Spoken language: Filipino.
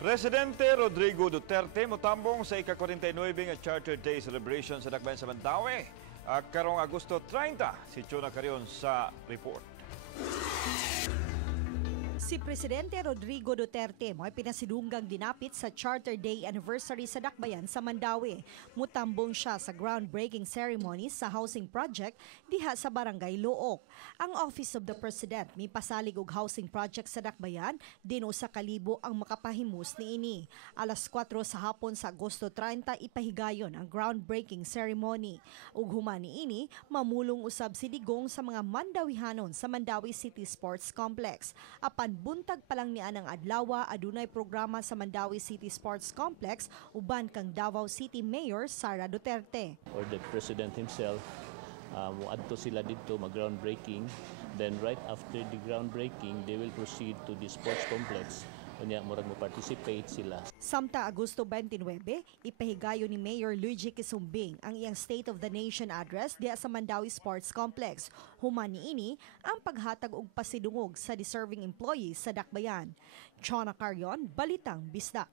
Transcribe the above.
Presidente Rodrigo Duterte motambong sa ika-49 nga Charter Day celebration sa Dakbayan sa Mandaue. Karong Agosto 30, si Chona Carion sa report. Si Presidente Rodrigo Duterte mo'y pinasidunggang dinapit sa Charter Day anniversary sa Dakbayan sa Mandaue. Mutambong siya sa groundbreaking ceremony sa housing project diha sa Barangay Luok. Ang Office of the President may pasalig og housing project sa Dakbayan, dino sa kalibo ang makapahimus niini. Alas 4 sa hapon sa Agosto 30 ipahigayon ang groundbreaking ceremony. Ug human niini mamulong usab si Digong sa mga Mandawihanon sa Mandaue City Sports Complex. Apan buntag pa lang niya ng adlaw, adunay programa sa Mandaue City Sports Complex uban kang Davao City Mayor Sara Duterte. Or the President himself, muadto sila dito mag-groundbreaking. Then right after the groundbreaking, they will proceed to the sports complex. Kanya murag mo participate sila. Samta Agosto 29, ipahigayo ni Mayor Luigi Quisumbing ang iyang State of the Nation address diha sa Mandaue Sports Complex. Human niini ang paghatag og pasidungog sa deserving employees sa Dakbayan. Chona Carion, Balitang Bisdak.